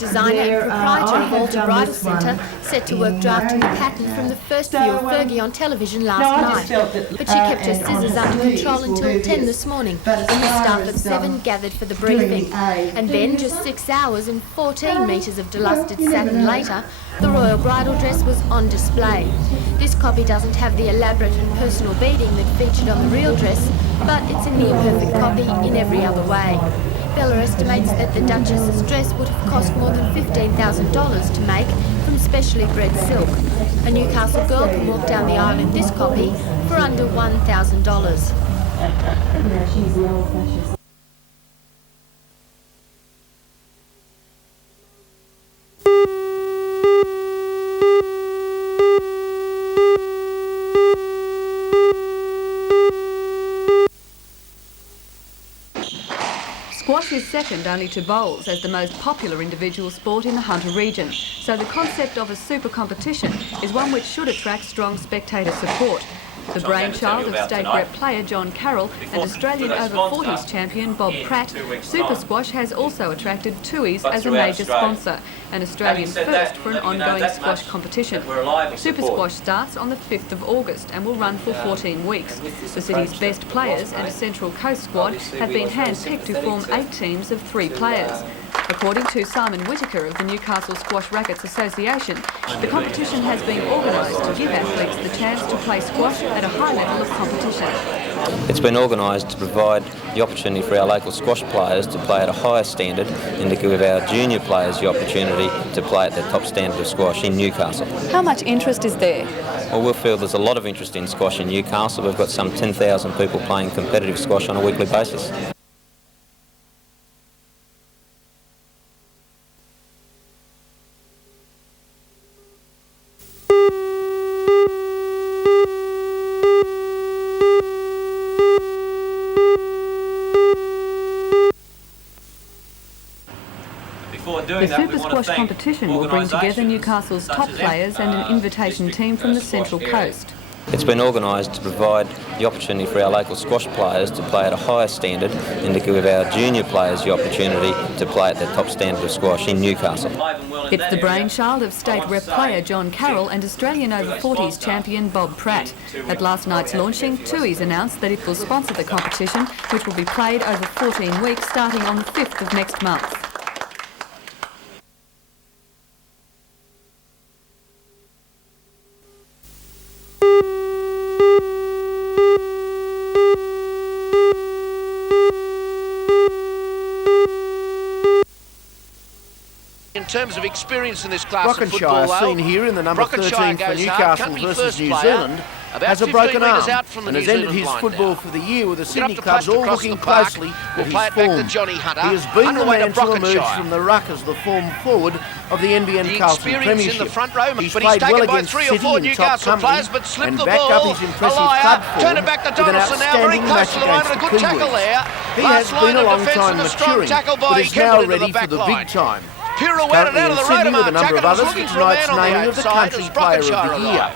designer and proprietor of Alter Bridal Centre, set to work drafting the pattern from the first view of Fergie on television last night. But she kept her scissors under control until 10 this morning, when the staff of 7 gathered for the briefing. And then, just 6 hours and 14 metres of delusted satin later, the royal bridal dress was on display. This copy doesn't have the elaborate and personal beading that featured on the real dress, but it's a near-perfect copy in every other way. Bella estimates that the Duchess's dress would have cost more than $15,000 to make from specially bred silk. A Newcastle girl can walk down the aisle in this copy for under $1,000. Squash is second only to bowls as the most popular individual sport in the Hunter region, so the concept of a super competition is one which should attract strong spectator support. The brainchild of State Rep player John Carroll and Australian over-40s champion Bob Pratt, Super Squash has also attracted TUIs as a major sponsor, an Australian first for an ongoing squash competition. Super Squash starts on the 5th of August and will run for 14 weeks. The city's best players and a Central Coast squad have been hand-picked to form 8 teams of 3 players. According to Simon Whittaker of the Newcastle Squash Rackets Association, the competition has been organised to give athletes the chance to play squash at a high level of competition. It's been organised to provide the opportunity for our local squash players to play at a higher standard and to give our junior players the opportunity to play at the top standard of squash in Newcastle. How much interest is there? Well, we feel there's a lot of interest in squash in Newcastle. We've got some 10,000 people playing competitive squash on a weekly basis. The Super Squash competition will bring together Newcastle's top players and an invitation team from the Central Coast. It's been organised to provide the opportunity for our local squash players to play at a higher standard and to give our junior players the opportunity to play at the top standard of squash in Newcastle. It's the brainchild of State Rep player John Carroll and Australian over-40s champion Bob Pratt. At last night's launching, TUIs announced that it will sponsor the competition, which will be played over 14 weeks starting on the 5th of next month. In terms of experience in this class of football, seen here in the number 13 for Newcastle versus New Zealand, has a broken arm and has ended his football for the year with the Sydney clubs all looking closely at his form. He has been the man to emerge from the ruck as the form forward of the NBN Carlton Premiership. He's played well against City in top company and backed up his impressive club form with an outstanding match against the Kiwis. He has been a long time maturing, but is now ready for the big time. Currently in Sydney with a number of others for tonight's naming of the Country Player of the Year.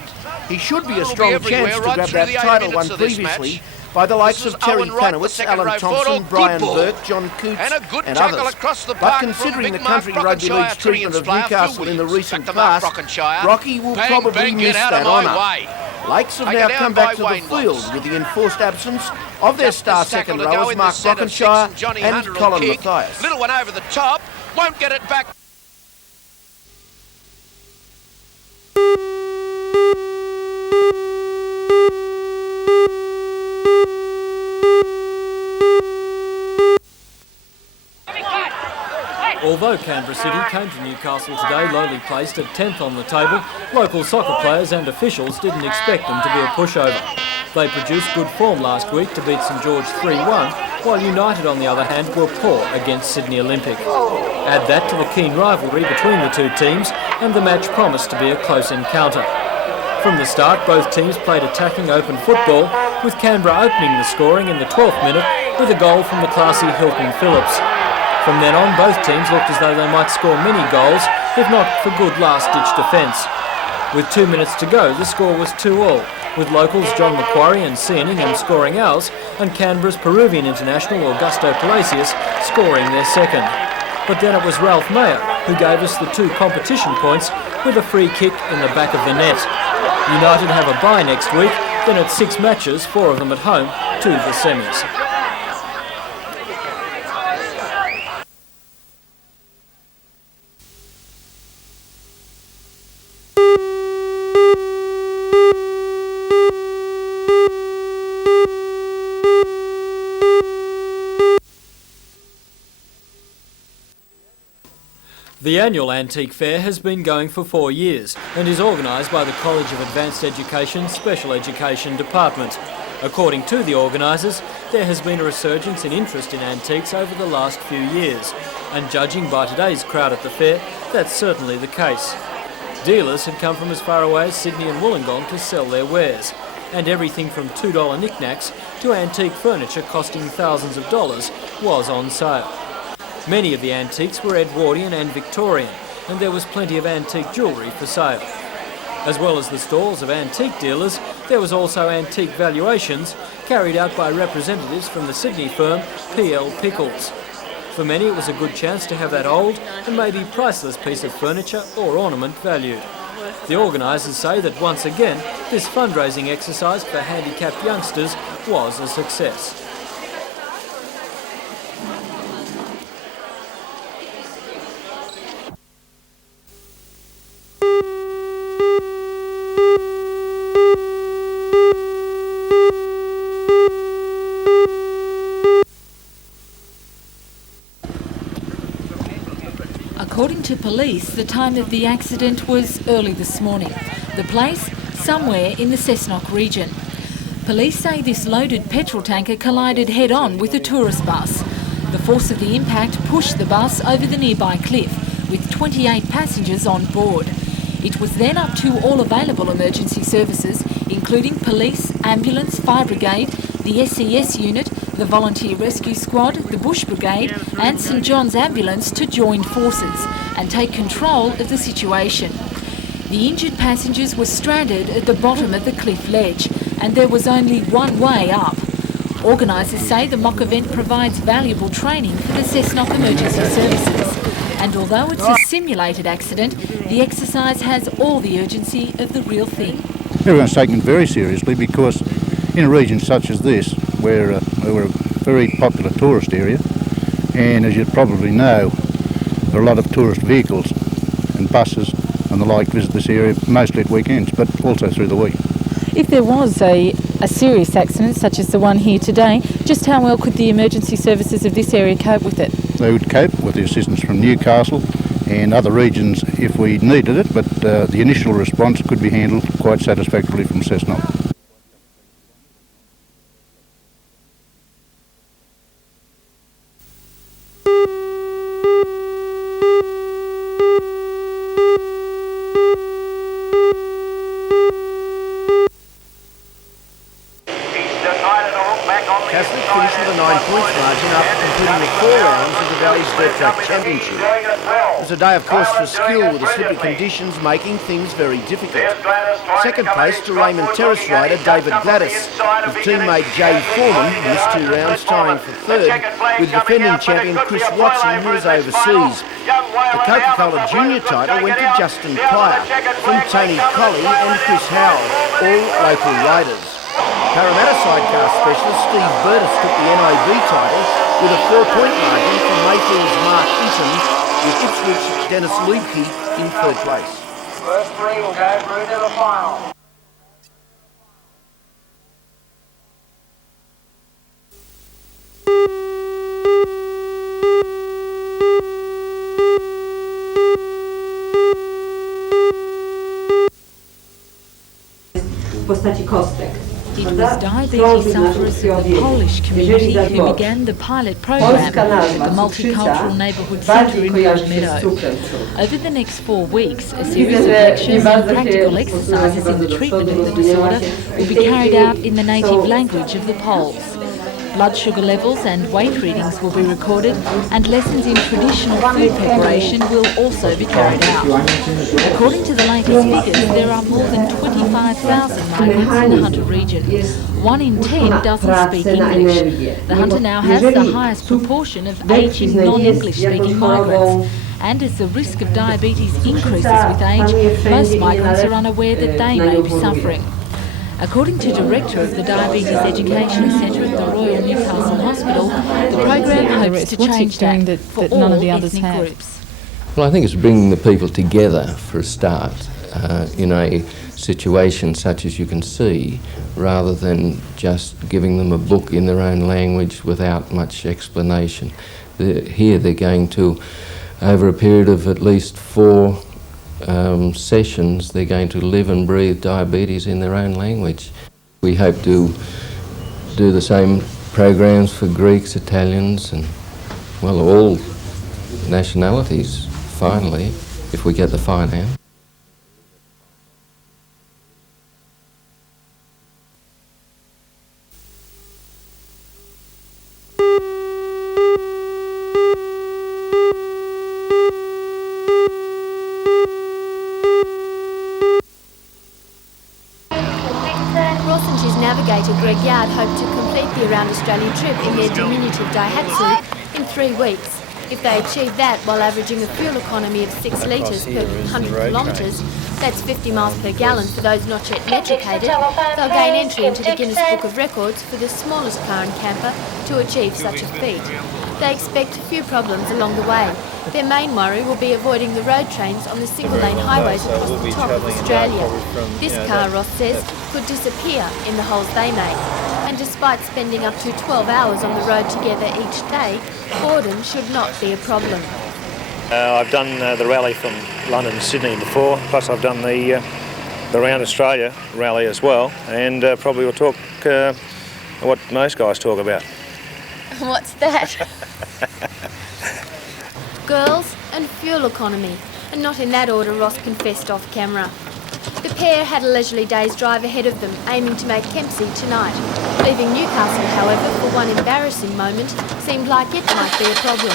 He should be a strong chance to grab that title won previously by the likes of Terry Panowitz, Alan Thompson, Brian Burke, John Coots and others. But considering the country rugby league's treatment of Newcastle in the recent past, Rocky will probably miss that honour. Lakes have now come back to the field with the enforced absence of their star second rowers Mark Brockenshire and Colin Mathias. Little one over the top, won't get it back. Although Canberra City came to Newcastle today lowly placed at 10th on the table, local soccer players and officials didn't expect them to be a pushover. They produced good form last week to beat St George 3-1, while United on the other hand were poor against Sydney Olympic. Add that to the keen rivalry between the two teams and the match promised to be a close encounter. From the start, both teams played attacking open football, with Canberra opening the scoring in the 12th minute with a goal from the classy Hilton Phillips. From then on, both teams looked as though they might score many goals, if not for good last-ditch defence. With 2 minutes to go, the score was 2-2, with locals John Macquarie and Cianingham scoring ours, and Canberra's Peruvian international Augusto Palacios scoring their second. But then it was Ralph Mayer who gave us the 2 competition points with a free kick in the back of the net. United have a bye next week, then it's 6 matches, 4 of them at home, to the semis. The annual Antique Fair has been going for 4 years and is organised by the College of Advanced Education Special Education Department. According to the organisers, there has been a resurgence in interest in antiques over the last few years, and judging by today's crowd at the fair, that's certainly the case. Dealers had come from as far away as Sydney and Wollongong to sell their wares, and everything from $2 knickknacks to antique furniture costing thousands of dollars was on sale. Many of the antiques were Edwardian and Victorian, and there was plenty of antique jewellery for sale. As well as the stalls of antique dealers, there was also antique valuations carried out by representatives from the Sydney firm PL Pickles. For many it was a good chance to have that old and maybe priceless piece of furniture or ornament valued. The organisers say that once again, this fundraising exercise for handicapped youngsters was a success. According to police, the time of the accident was early this morning. The place, somewhere in the Cessnock region. Police say this loaded petrol tanker collided head-on with a tourist bus. The force of the impact pushed the bus over the nearby cliff, with 28 passengers on board. It was then up to all available emergency services, including police, ambulance, fire brigade, the SES unit, the Volunteer Rescue Squad, the Bush Brigade and St John's Ambulance to join forces and take control of the situation. The injured passengers were stranded at the bottom of the cliff ledge and there was only one way up. Organisers say the mock event provides valuable training for the Cessnock emergency services. And although it's a simulated accident, the exercise has all the urgency of the real thing. Everyone's taken it very seriously because in a region such as this, we're a very popular tourist area, and as you probably know, there are a lot of tourist vehicles and buses and the like visit this area, mostly at weekends, but also through the week. If there was a serious accident, such as the one here today, just how well could the emergency services of this area cope with it? They would cope with the assistance from Newcastle and other regions if we needed it, but the initial response could be handled quite satisfactorily from Cessnock. Championship. It was a day, of course, for skill, with the slippery conditions making things very difficult. Second place to Raymond Terrace rider David Gladys, with teammate Jay Foreman missed 2 rounds, tying for third, with defending champion Chris Watson, who was overseas. The Coca-Cola Junior title went to Justin Pryor, from Tony Colley and Chris Howell, all local riders. Parramatta sidecar specialist Steve Burtis took the NIV title with a 4-point margin from Mayfield's Mark Eaton, with Ipswich Dennis Liebke in third place. First 3 will go through to the final. W postaci kostek. It was diabetes sufferers of the Polish community who began the pilot program at the Multicultural Neighbourhood Centre in Meadow. Over the next 4 weeks, a series of lectures and practical exercises in the treatment of the disorder will be carried out in the native language of the Poles. Blood sugar levels and weight readings will be recorded, and lessons in traditional food preparation will also be carried out. According to the latest figures, there are more than 25,000 migrants in the Hunter region. 1 in 10 doesn't speak English. The Hunter now has the highest proportion of aging non-English speaking migrants, And as the risk of diabetes increases with age, most migrants are unaware that they may be suffering. According to Director of the Diabetes Education Centre at the Royal Newcastle Hospital, the program hopes to change that for all ethnic groups. Well, I think it's bringing the people together for a start in a situation such as you can see, rather than just giving them a book in their own language without much explanation. Here they're going to, over a period of at least 4 sessions, they're going to live and breathe diabetes in their own language. We hope to do the same programs for Greeks, Italians and, well, all nationalities, finally, if we get the finance. Yacht hope to complete the Around Australia trip in their diminutive Daihatsu in 3 weeks. If they achieve that while averaging a fuel economy of 6 litres per 100 kilometres, that's 50 miles per gallon for those not yet metricated, they'll gain entry into the Guinness Book of Records for the smallest car and camper to achieve such a feat. They expect a few problems along the way. Their main worry will be avoiding the road trains on the single-lane highways across the top of Australia. This car, Ross says, could disappear in the holes they make. And despite spending up to 12 hours on the road together each day, boredom should not be a problem. I've done the rally from London to Sydney before, plus I've done the Around Australia rally as well, and probably will talk what most guys talk about. What's that? Girls and fuel economy, and not in that order, Ross confessed off camera. The pair had a leisurely day's drive ahead of them, aiming to make Kempsey tonight. Leaving Newcastle, however, for one embarrassing moment, seemed like it might be a problem.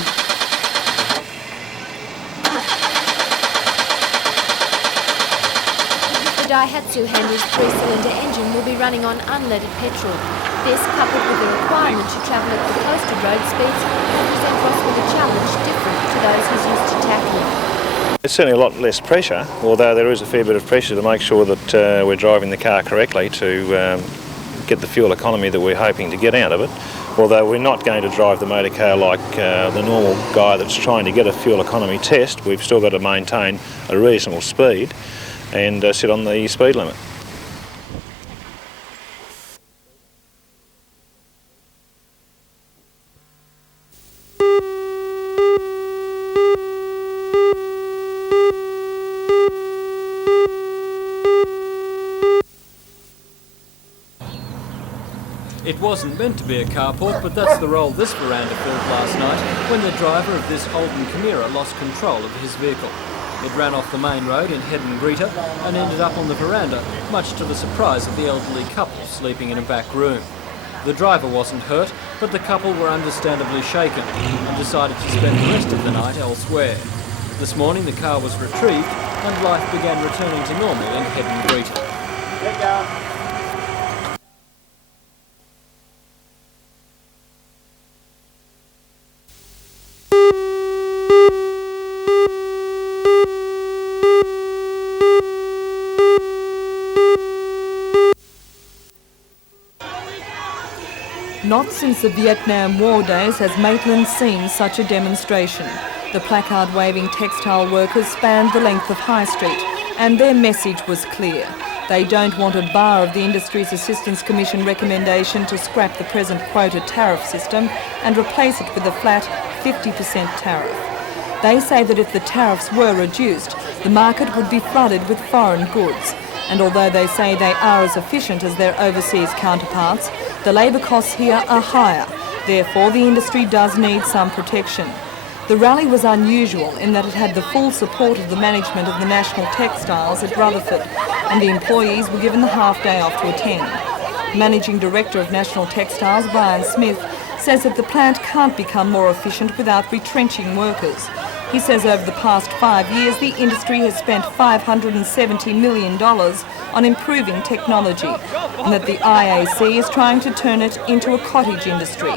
The Daihatsu Handy's 3-cylinder engine will be running on unleaded petrol. This, coupled with the requirement to travel at the posted road speeds, will present Ross with a challenge different to those he's used to tackling. It's certainly a lot less pressure, although there is a fair bit of pressure to make sure that we're driving the car correctly to get the fuel economy that we're hoping to get out of it. Although we're not going to drive the motor car like the normal guy that's trying to get a fuel economy test, we've still got to maintain a reasonable speed and sit on the speed limit. It wasn't meant to be a carport, but that's the role this Veranda filled last night when the driver of this Holden Chimera lost control of his vehicle. It ran off the main road in Head and Greta and ended up on the veranda, much to the surprise of the elderly couple sleeping in a back room. The driver wasn't hurt, but the couple were understandably shaken and decided to spend the rest of the night elsewhere. This morning the car was retrieved and life began returning to normal in Head and Greta. Get down. Not since the Vietnam War days has Maitland seen such a demonstration. The placard-waving textile workers spanned the length of High Street, and their message was clear. They don't want a bar of the Industries Assistance Commission recommendation to scrap the present quota tariff system and replace it with a flat 50% tariff. They say that if the tariffs were reduced, the market would be flooded with foreign goods. And although they say they are as efficient as their overseas counterparts, the labour costs here are higher. Therefore, the industry does need some protection. The rally was unusual in that it had the full support of the management of the National Textiles at Rutherford, and the employees were given the half day off to attend. Managing Director of National Textiles, Brian Smith, says that the plant can't become more efficient without retrenching workers. He says over the past 5 years, the industry has spent $570 million on improving technology, and that the IAC is trying to turn it into a cottage industry.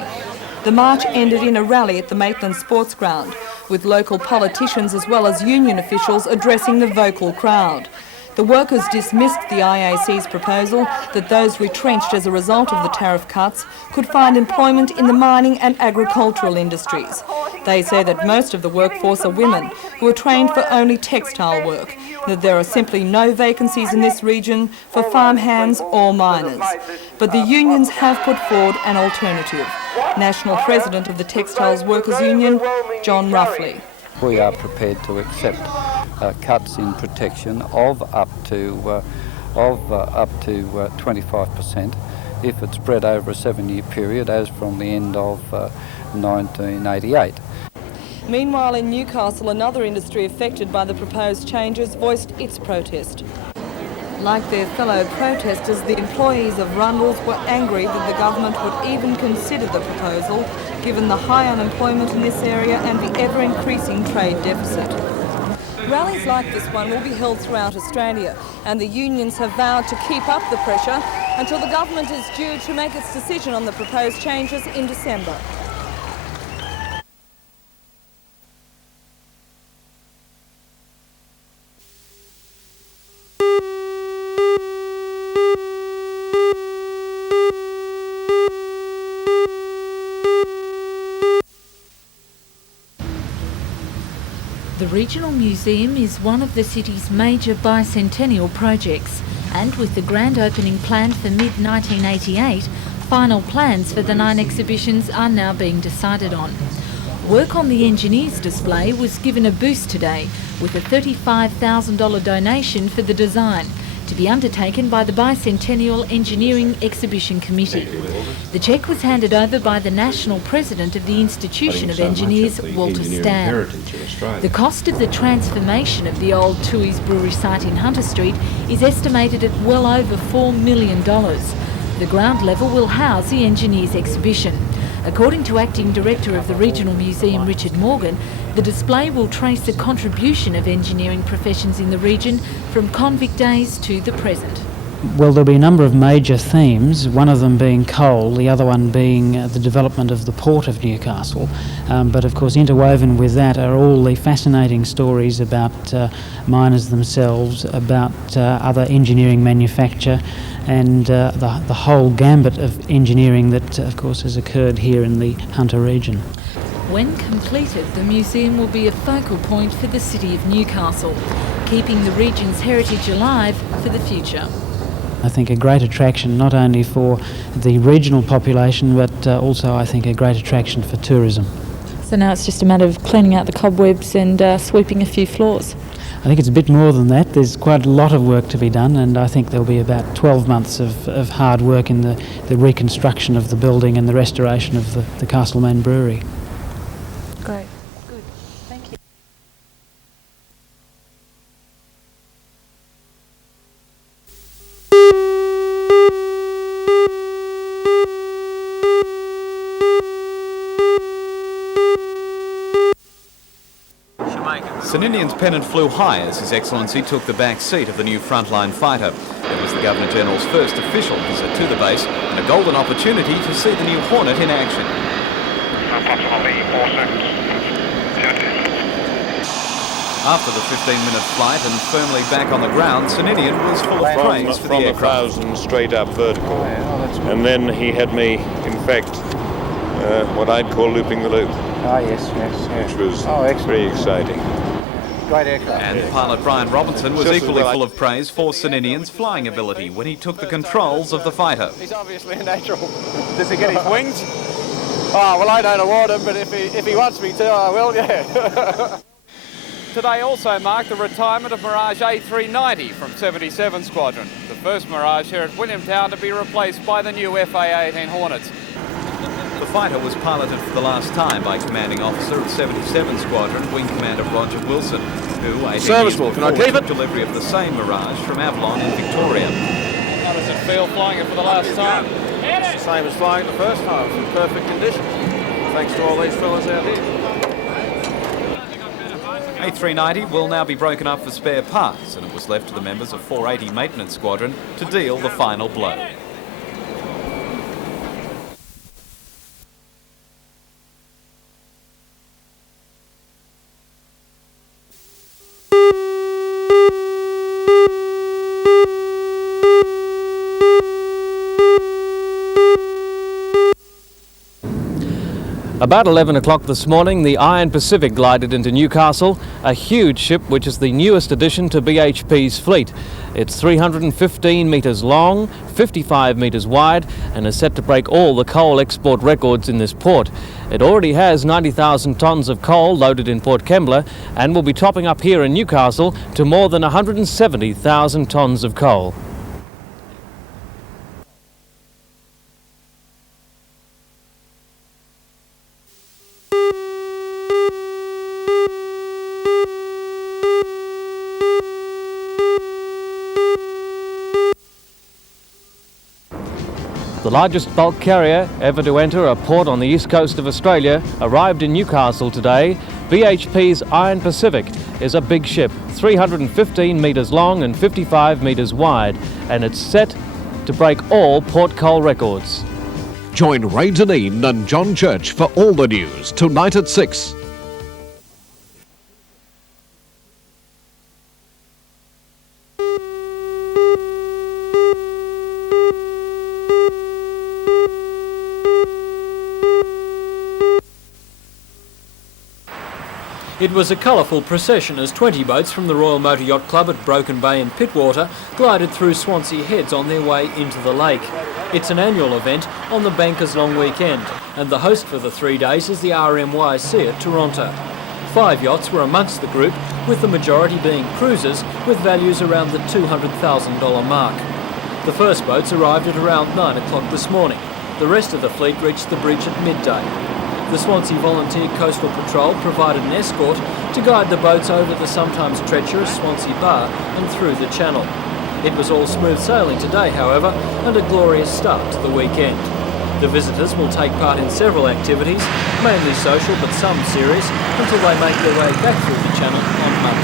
The march ended in a rally at the Maitland Sports Ground, with local politicians as well as union officials addressing the vocal crowd. The workers dismissed the IAC's proposal that those retrenched as a result of the tariff cuts could find employment in the mining and agricultural industries. They say that most of the workforce are women who are trained for only textile work, that there are simply no vacancies in this region for farmhands or miners. But the unions have put forward an alternative. National President of the Textiles Workers Union, John Ruffley. We are prepared to accept cuts in protection of up to 25% if it's spread over a 7-year period, as from the end of 1988. Meanwhile, in Newcastle, another industry affected by the proposed changes voiced its protest. Like their fellow protesters, the employees of Rundle's were angry that the government would even consider the proposal, given the high unemployment in this area and the ever-increasing trade deficit. Rallies like this one will be held throughout Australia, and the unions have vowed to keep up the pressure until the government is due to make its decision on the proposed changes in December. The Regional Museum is one of the city's major bicentennial projects, and with the grand opening planned for mid-1988, final plans for the 9 exhibitions are now being decided on. Work on the engineers display was given a boost today, with a $35,000 donation for the design, to be undertaken by the Bicentennial Engineering Exhibition Committee. The cheque was handed over by the National President of the Institution of Engineers, Walter Stam. The cost of the transformation of the old Tooheys Brewery site in Hunter Street is estimated at well over $4 million. The ground level will house the Engineers exhibition. According to Acting Director of the Regional Museum, Richard Morgan, the display will trace the contribution of engineering professions in the region from convict days to the present. Well, there'll be a number of major themes, one of them being coal, the other one being the development of the port of Newcastle. But of course, interwoven with that are all the fascinating stories about miners themselves, about other engineering manufacture, and the whole gambit of engineering that, of course, has occurred here in the Hunter region. When completed, the museum will be a focal point for the city of Newcastle, keeping the region's heritage alive for the future. I think a great attraction not only for the regional population, but also I think a great attraction for tourism. So now it's just a matter of cleaning out the cobwebs and sweeping a few floors. I think it's a bit more than that. There's quite a lot of work to be done, and I think there'll be about 12 months of hard work in the reconstruction of the building and the restoration of the Castlemaine Brewery. Great. Good. Thank you. St Indian's pennant flew high as His Excellency took the back seat of the new frontline fighter. It was the Governor-General's first official visit to the base and a golden opportunity to see the new Hornet in action. After the 15-minute flight and firmly back on the ground, St Indian was full of praise for the aircraft. From 1,000 straight up vertical. And then he had me, in fact, what I'd call looping the loop. Ah, yes. Which was very exciting. Great aircraft. And pilot Brian Robinson was equally full of praise for St Indian's flying ability when he took the controls of the fighter. He's obviously a natural. Does he get his wings? Oh, well, I don't award him, but if he wants me to, I will, yeah. Today also marked the retirement of Mirage A390 from 77 Squadron, the first Mirage here at Williamtown to be replaced by the new FA-18 Hornets. The fighter was piloted for the last time by Commanding Officer of 77 Squadron, Wing Commander Roger Wilson, who 18 years before took delivery of the same Mirage from Avalon in Victoria. How does it feel flying it for the last time? It's the same as flying the first time, in perfect condition, thanks to all these fellas out here. A390 will now be broken up for spare parts, and it was left to the members of 480 Maintenance Squadron to deal the final blow. About 11 o'clock this morning, the Iron Pacific glided into Newcastle, a huge ship which is the newest addition to BHP's fleet. It's 315 metres long, 55 metres wide, and is set to break all the coal export records in this port. It already has 90,000 tonnes of coal loaded in Port Kembla and will be topping up here in Newcastle to more than 170,000 tonnes of coal. The largest bulk carrier ever to enter a port on the east coast of Australia arrived in Newcastle today. BHP's Iron Pacific is a big ship, 315 metres long and 55 metres wide, and it's set to break all port coal records. Join Ray Deneen and John Church for all the news tonight at 6. It was a colourful procession as 20 boats from the Royal Motor Yacht Club at Broken Bay and Pittwater glided through Swansea Heads on their way into the lake. It's an annual event on the Bankers' Long Weekend, and the host for the 3 days is the RMYC at Toronto. 5 yachts were amongst the group, with the majority being cruisers with values around the $200,000 mark. The first boats arrived at around 9 o'clock this morning. The rest of the fleet reached the bridge at midday. The Swansea Volunteer Coastal Patrol provided an escort to guide the boats over the sometimes treacherous Swansea Bar and through the channel. It was all smooth sailing today, however, and a glorious start to the weekend. The visitors will take part in several activities, mainly social but some serious, until they make their way back through the channel on Monday.